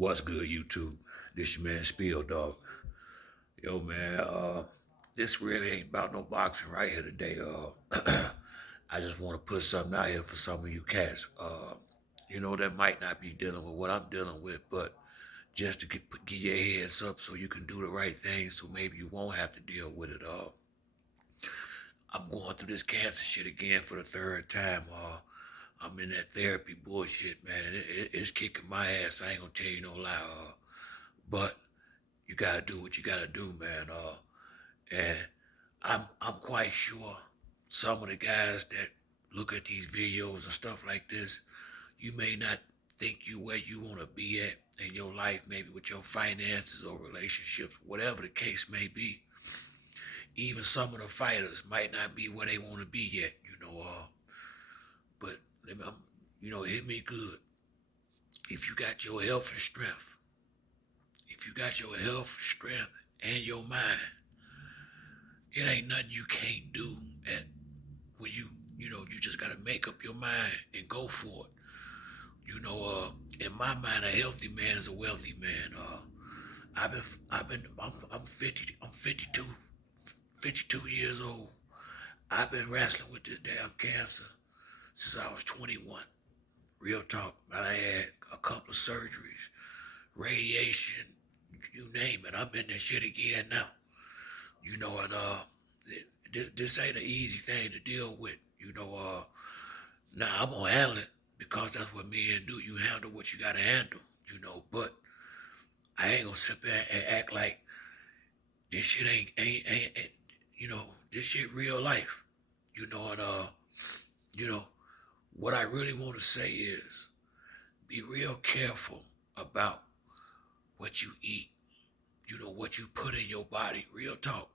What's good, YouTube? This your man Spill Dog. Yo, man, this really ain't about no boxing right here today. I just want to put something out here for some of you cats. That might not be dealing with what I'm dealing with, but just to get your heads up so you can do the right thing, so maybe you won't have to deal with it. I'm going through this cancer shit again for the third time. I'm in that therapy bullshit, man, and it's kicking my ass. I ain't gonna tell you no lie. But you gotta do what you gotta do, man. And I'm quite sure some of the guys that look at these videos and stuff like this, you may not think you where you wanna be at in your life, maybe with your finances or relationships, whatever the case may be. Even some of the fighters might not be where they want to be yet, but hit me good. If you got your health and strength, if you got your health, strength, and your mind, it ain't nothing you can't do. And when you just gotta make up your mind and go for it. In my mind, a healthy man is a wealthy man. I'm 50, I'm 52, 52 years old. I've been wrestling with this damn cancer since I was 21. Real talk. I had a couple of surgeries, radiation, you name it. I'm in this shit again now. And this ain't an easy thing to deal with. Now I'm gonna handle it because that's what men do. You handle what you gotta handle. But I ain't gonna sit there and act like this shit ain't this shit real life. And you know, what I really want to say is be real careful about what you eat. What you put in your body. Real talk.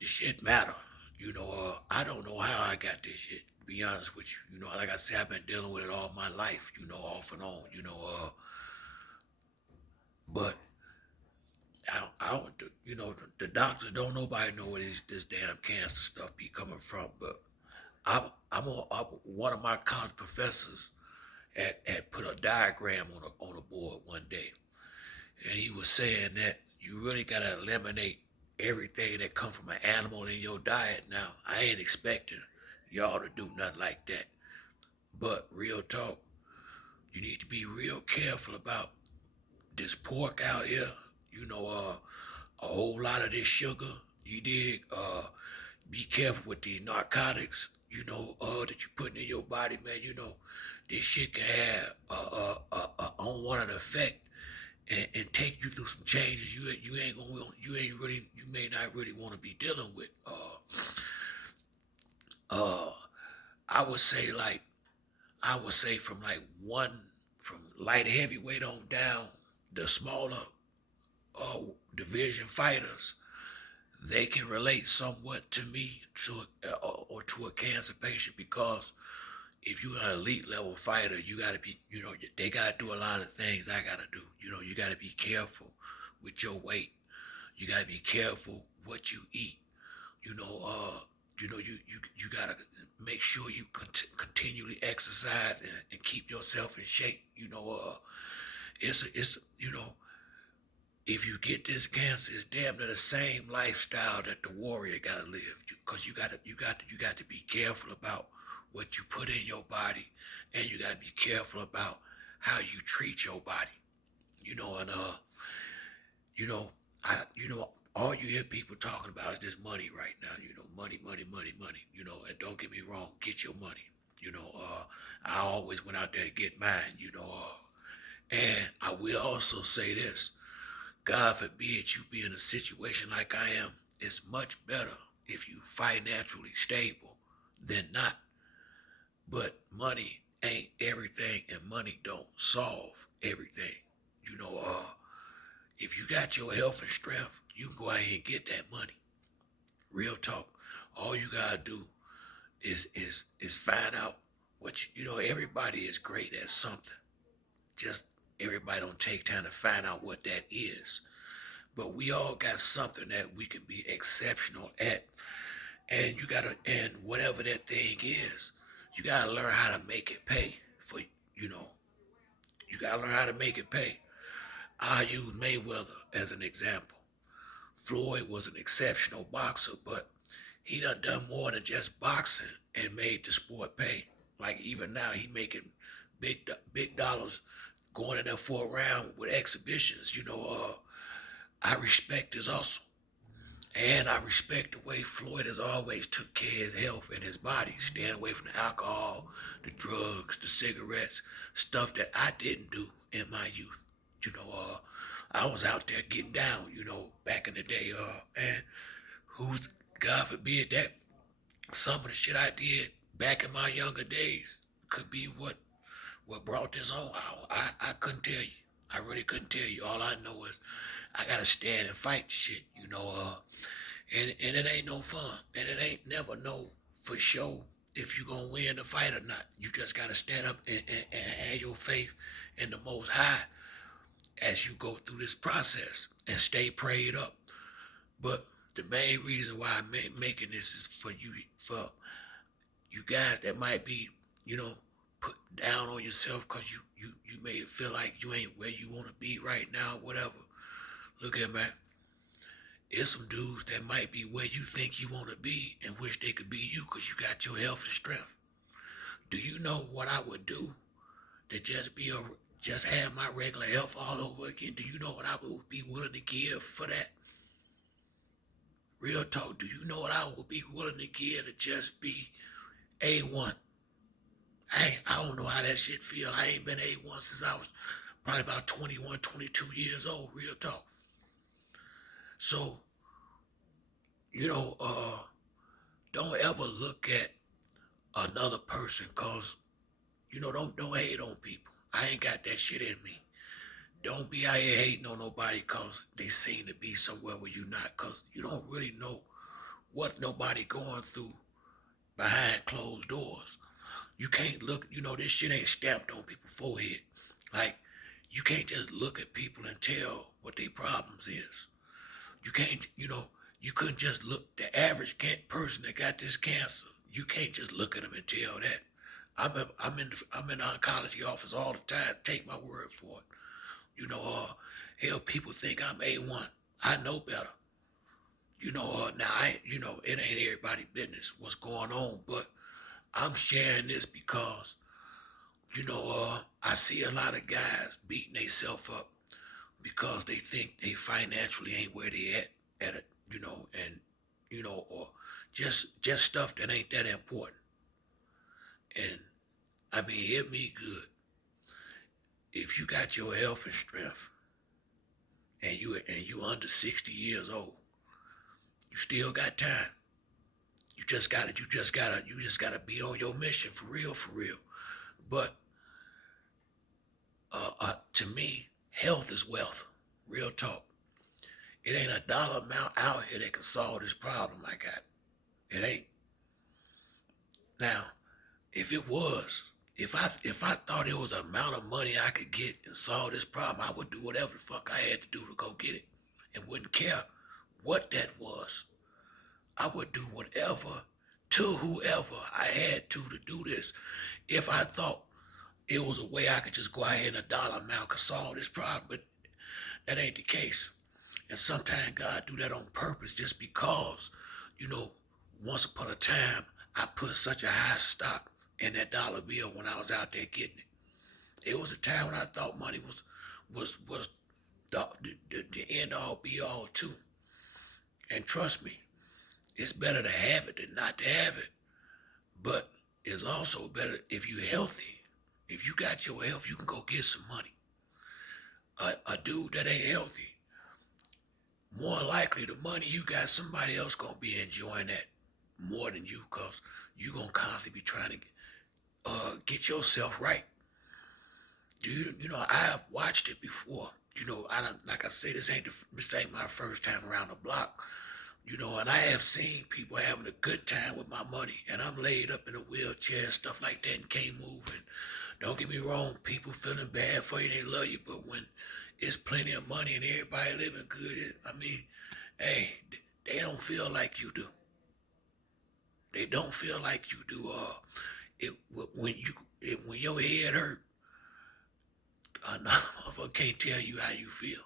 This shit matter. I don't know how I got this shit. To be honest with you, like I said, I've been dealing with it all my life. Off and on. But I don't. The doctors don't nobody know where this damn cancer stuff be coming from. But I'm one of my college professors had put a diagram on a board one day, and he was saying that you really gotta eliminate everything that come from an animal in your diet. Now, I ain't expecting y'all to do nothing like that, but real talk, you need to be real careful about this pork out here. A whole lot of this sugar. You dig? Be careful with these narcotics. That you putting in your body, man. This shit can have a unwanted effect and take you through some changes you may not really want to be dealing with. Uh, I would say from from light heavyweight on down, the smaller uh, division fighters, they can relate somewhat to me or to a cancer patient because if you're an elite level fighter, you gotta be, they gotta do a lot of things I gotta do. You gotta be careful with your weight. You gotta be careful what you eat. You gotta make sure you continually exercise and keep yourself in shape. It's if you get this cancer, it's damn near the same lifestyle that the warrior gotta live. Cause you got to be careful about what you put in your body, and you gotta be careful about how you treat your body. And you know, all you hear people talking about is this money right now. Money, money, money, money. And don't get me wrong, get your money. I always went out there to get mine. And I will also say this: God forbid you be in a situation like I am. It's much better if you financially stable than not. But money ain't everything, and money don't solve everything. You know, uh, if you got your health and strength, you can go out here and get that money. Real talk. All you gotta do is find out what everybody is great at something. Just everybody don't take time to find out what that is. But we all got something that we can be exceptional at. And and whatever that thing is, you gotta learn how to make it pay for, you know, You gotta learn how to make it pay. I use Mayweather as an example. Floyd was an exceptional boxer, but he done more than just boxing and made the sport pay. Like even now, he making big dollars going in there for a round with exhibitions. I respect his hustle. And I respect the way Floyd has always took care of his health and his body, staying away from the alcohol, the drugs, the cigarettes, stuff that I didn't do in my youth. You know, uh, I was out there getting down, back in the day, and who's, God forbid, that some of the shit I did back in my younger days could be what brought this on. I couldn't tell you. I really couldn't tell you. All I know is I gotta stand and fight shit, and it ain't no fun. And it ain't never no for sure if you gonna win the fight or not. You just gotta stand up and have your faith in the most high as you go through this process and stay prayed up. But the main reason why I'm making this is for you guys that might be, put down on yourself because you may feel like you ain't where you want to be right now, whatever. Look at man, there's some dudes that might be where you think you want to be and wish they could be you because you got your health and strength. Do you know what I would do to just have my regular health all over again? Do you know what I would be willing to give for that? Real talk, do you know what I would be willing to give to just be A1? I don't know how that shit feel. I ain't been A1 since I was probably about 21, 22 years old, real talk. So, you know, uh, don't ever look at another person cause, don't hate on people. I ain't got that shit in me. Don't be out here hating on nobody cause they seem to be somewhere where you not, cause you don't really know what nobody going through behind closed doors. You can't look, this shit ain't stamped on people's forehead. Like, you can't just look at people and tell what their problems is. You can't, you couldn't just look, the average person that got this cancer, you can't just look at them and tell that. I'm in the oncology office all the time. Take my word for it. Hell, people think I'm A1. I know better. Now it ain't everybody's business what's going on, but I'm sharing this because, I see a lot of guys beating themselves up because they think they financially ain't where they at it, and or just stuff that ain't that important. And I mean, hear me good. If you got your health and strength, and you under 60 years old, you still got time. You just gotta be on your mission for real, for real. But to me, health is wealth. Real talk. It ain't a dollar amount out here that can solve this problem I got. It ain't. Now, if it was, if I thought it was an amount of money I could get and solve this problem, I would do whatever the fuck I had to do to go get it, and wouldn't care what that was. I would do whatever to whoever I had to do this. If I thought it was a way I could just go out here and a dollar amount could solve this problem, but that ain't the case. And sometimes God do that on purpose just because, you know, once upon a time, I put such a high stock in that dollar bill when I was out there getting it. It was a time when I thought money was the end all be all too. And trust me, it's better to have it than not to have it. But it's also better if you're healthy. If you got your health, you can go get some money. A dude that ain't healthy, more likely the money you got, somebody else gonna be enjoying that more than you, cause you gonna constantly be trying to get yourself right. I have watched it before. I don't, like I say, this ain't my first time around the block. And I have seen people having a good time with my money, and I'm laid up in a wheelchair and stuff like that and can't move. And don't get me wrong, people feeling bad for you, they love you, but when it's plenty of money and everybody living good, hey, they don't feel like you do. They don't feel like you do. When your head hurt, another motherfucker can't tell you how you feel.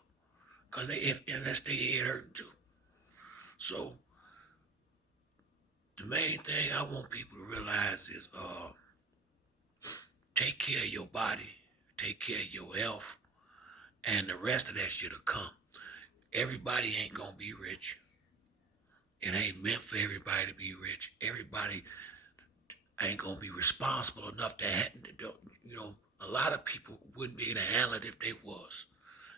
Cause unless they head hurting too. So the main thing I want people to realize is take care of your body, take care of your health, and the rest of that shit'll come. Everybody ain't gonna be rich. It ain't meant for everybody to be rich. Everybody ain't gonna be responsible enough to a lot of people wouldn't be able to handle it if they was.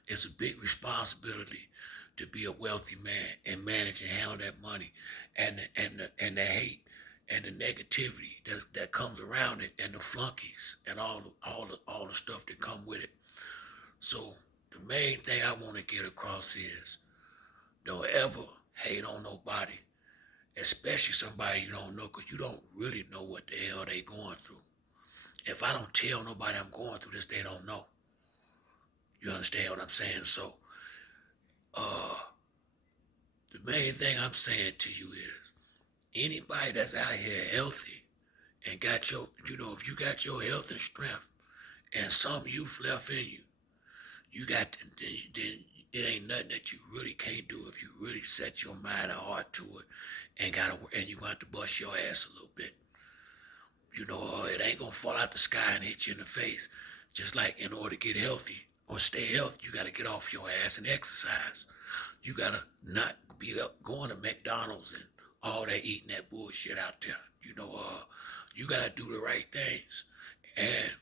It's a big responsibility to be a wealthy man and manage and handle that money and the hate and the negativity that comes around it and the flunkies and all the stuff that come with it. So the main thing I want to get across is don't ever hate on nobody, especially somebody you don't know, because you don't really know what the hell they going through. If I don't tell nobody I'm going through this, they don't know. You understand what I'm saying? So, the main thing I'm saying to you is anybody that's out here healthy and got if you got your health and strength and some youth left in you, you got, then it ain't nothing that you really can't do if you really set your mind and heart to it and you got to bust your ass a little bit. It ain't gonna fall out the sky and hit you in the face. Just like in order to get healthy or stay healthy, you gotta get off your ass and exercise. You gotta not be up going to McDonald's and all that eating that bullshit out there. You gotta do the right things. And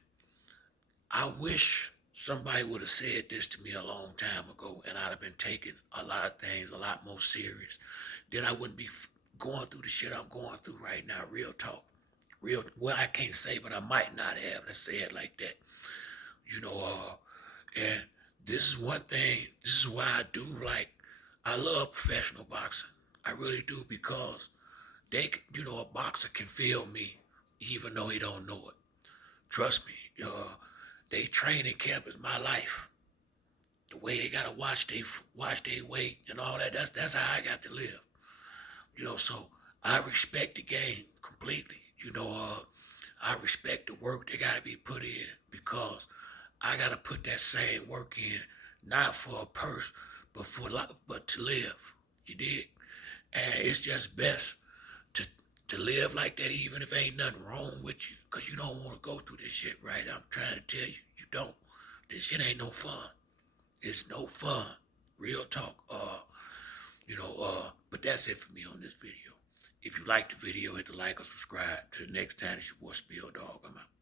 I wish somebody would have said this to me a long time ago, and I'd have been taking a lot of things a lot more serious. Then I wouldn't be going through the shit I'm going through right now. Real talk. Well, I can't say, but I might not have. Let's say it like that. And this is one thing. This is why I love professional boxing. I really do, because a boxer can feel me even though he don't know it. Trust me. They training camp is my life. The way they gotta watch they weight and all that. That's how I got to live. So I respect the game completely. I respect the work that gotta be put in, because I gotta put that same work in, not for a purse, but to live. You dig? And it's just best to live like that, even if ain't nothing wrong with you, because you don't want to go through this shit, right? I'm trying to tell you, you don't. This shit ain't no fun. It's no fun. Real talk. But that's it for me on this video. If you like the video, hit the like or subscribe. Till the next time, it's your boy Spill Dog. I'm out.